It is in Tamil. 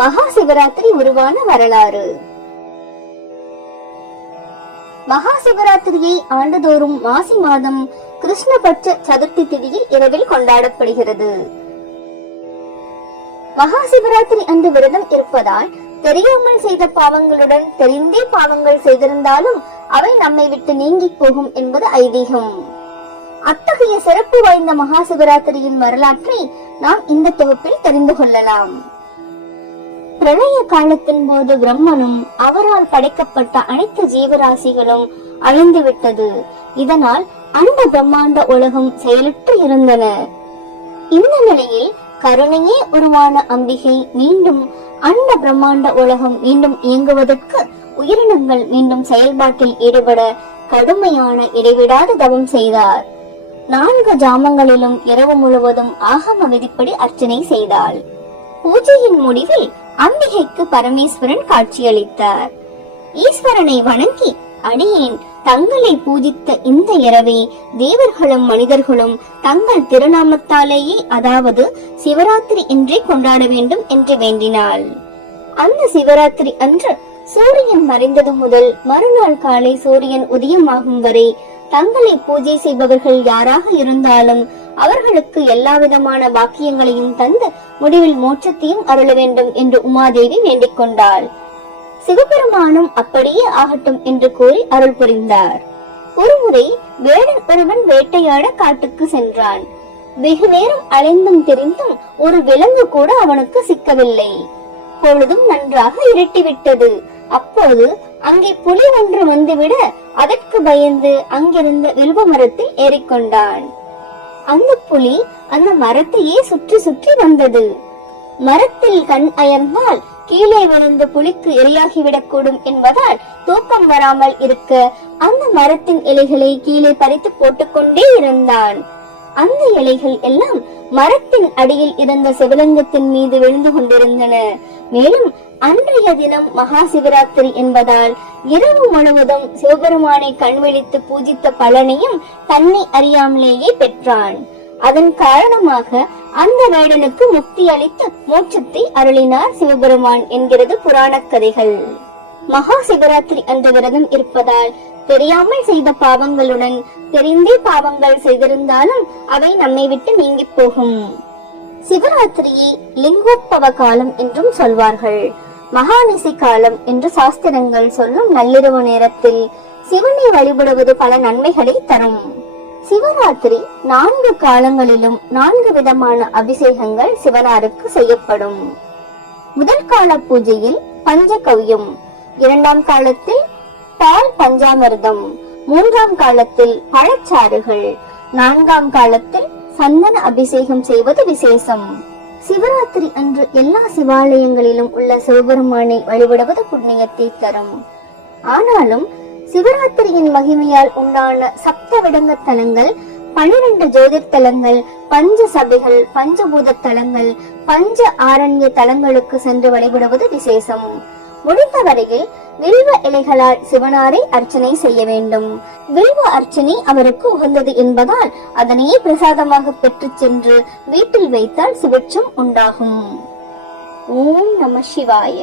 மகா சிவராத்திரி உருவான வரலாறு. மகா சிவராத்திரியை ஆண்டுதோறும் மாசி மாதம் கிருஷ்ணபட்ச சதுர்த்தி திதியில் இரவில் கொண்டாடப்படுகிறது. மகா சிவராத்திரி அன்று விரதம் இருப்பதால் தெரியாமல் செய்த பாவங்களுடன் தெரிந்தே பாவங்கள் செய்திருந்தாலும் அவை நம்மை விட்டு நீங்கி போகும் என்பது ஐதீகம். அத்தகைய சிறப்பு வாய்ந்த மகா சிவராத்திரியின் வரலாற்றை நாம் இந்த தொகுப்பில் தெரிந்து கொள்ளலாம். பிரளய காலத்தின் போது பிரம்மனும் அவரால் படைக்கப்பட்ட அனைத்து ஜீவராசிகளும் அழிந்து விட்டது. இதனால் அண்ட பிரம்மாண்ட உலகம் செயலற்று இருந்தன. இந்த நிலையில் கருணையே உருவான அம்பிகை மீண்டும் அண்ட பிரம்மாண்ட உலகம் மீண்டும் இயங்குவதற்கு உயிரினங்கள் மீண்டும் செயல்பாட்டில் ஈடுபட கடுமையான இடைவிடாத தவம் செய்தார். 4 ஜாமங்களிலும் இரவு முழுவதும் ஆகம விதிப்படி அர்ச்சனை செய்தாள். பூஜையின் முடிவில் அம்பிகைக்கு பரமேஸ்வரன் காட்சியளித்தார். ஈஸ்வரனை வணங்கி, அடியேன் தங்களை பூஜித்த இந்த இரவை தேவர்களும் மனிதர்களும் தங்கள் திருநாமத்தாலேயே, அதாவது சிவராத்திரி என்றே கொண்டாட வேண்டும் என்று வேண்டினாள். அந்த சிவராத்திரி அன்று சூரியன் மறைந்தது முதல் மறுநாள் காலை சூரியன் உதயமாகும் வரை தங்களை பூஜை செய்பவர்கள் யாராக இருந்தாலும் அவர்களுக்கு எல்லா விதமான பாக்கியங்களையும் தந்து முடிவில் மோட்சத்தையும் அருள வேண்டும் என்று உமாதேவி வேண்டிக் கொண்டாள். சிவபெருமானும் அப்படியே ஆகட்டும் என்று கூறி அருள் புரிந்தார். ஒருமுறை வேடன் ஒருவன் வேட்டையாட காட்டுக்கு சென்றான். வெகு நேரம் அலைந்தும் திரிந்தும் ஒரு விலங்கு கூட அவனுக்கு சிக்கவில்லை. பொழுதும் நன்றாக இருட்டிவிட்டது. அப்போது அங்கே புலி ஒன்று வந்துவிட அதற்கு பயந்து அங்கிருந்த வில்வ மரத்தில் ஏறிக்கொண்டான். அந்த புலி அந்த மரத்தையே சுற்றி சுற்றி வந்தது. மரத்தில் கண் அயர்ந்தால் கீழே விழுந்த புலிக்கு இரையாகிவிடக் கூடும் என்பதால் தூக்கம் வராமல் இருக்க அந்த மரத்தின் இலைகளை கீழே பறித்து போட்டுக்கொண்டே இருந்தான். அந்த இலைகள் எல்லாம் மரத்தின் அடியில் இருந்த சிவலிங்கத்தின் மீது விழுந்து கொண்டிருந்தன. மேலும் அன்றைய தினம் மகா சிவராத்திரி என்பதால் இரவு முழுவதும் சிவபெருமானை கண்விழித்து பூஜித்த பலனையும் தன்னை அறியாமலேயே பெற்றான். அதன் காரணமாக அந்த வேடனுக்கு முக்தி அளித்து மோட்சத்தை அருளினார் சிவபெருமான் என்கிறது புராண கதைகள். மகா சிவராத்திரி அன்று விரதம் இருப்பதால் தெரியாமல் செய்த பாவங்களுடன் தெரிந்தே பாவங்கள் செய்திருந்தாலும் அவை நம்மை விட்டு நீங்கி போகும். சிவராத்திரியை லிங்கோத்பவ காலம் என்றும் சொல்வார்கள். மகாநிசி காலம் என்று சாஸ்திரங்கள் சொல்லும் நள்ளிரவு நேரத்தில் சிவனை வழிபடுவது பல நன்மைகளை தரும். சிவராத்திரி 4 காலங்களிலும் 4 விதமான அபிஷேகங்கள் சிவனாருக்கு செய்யப்படும். முதல் கால பூஜையில் பஞ்சகவ்யம், 2ஆம் காலத்தில் பால் பஞ்சாமிர்தம், 3ஆம் காலத்தில் பழச்சாறுகள், 4ஆம் காலத்தில் சந்தன அபிஷேகம் செய்வது விசேஷம். சிவராத்திரி அன்று எல்லா சிவாலயங்களிலும் உள்ள சிவபெருமானை வழிபடுவது புண்ணியத்தை தரும். ஆனாலும் சிவராத்திரியின் மகிமையால் உண்டான சப்த விடங்க தலங்கள், 12 ஜோதிர் தலங்கள், பஞ்ச சபைகள், பஞ்சபூத தலங்கள், பஞ்ச ஆரண்ய தலங்களுக்கு சென்று வழிபடுவது விசேஷம். முடிந்த வரையில் வில்வ இலைகளால் சிவனாரை அர்ச்சனை செய்ய வேண்டும். வில்வ அர்ச்சனை அவருக்கு உகந்தது என்பதால் அதனையே பிரசாதமாக பெற்று சென்று வீட்டில் வைத்தால் சுபிட்சம் உண்டாகும். ஓம் நம சிவாய.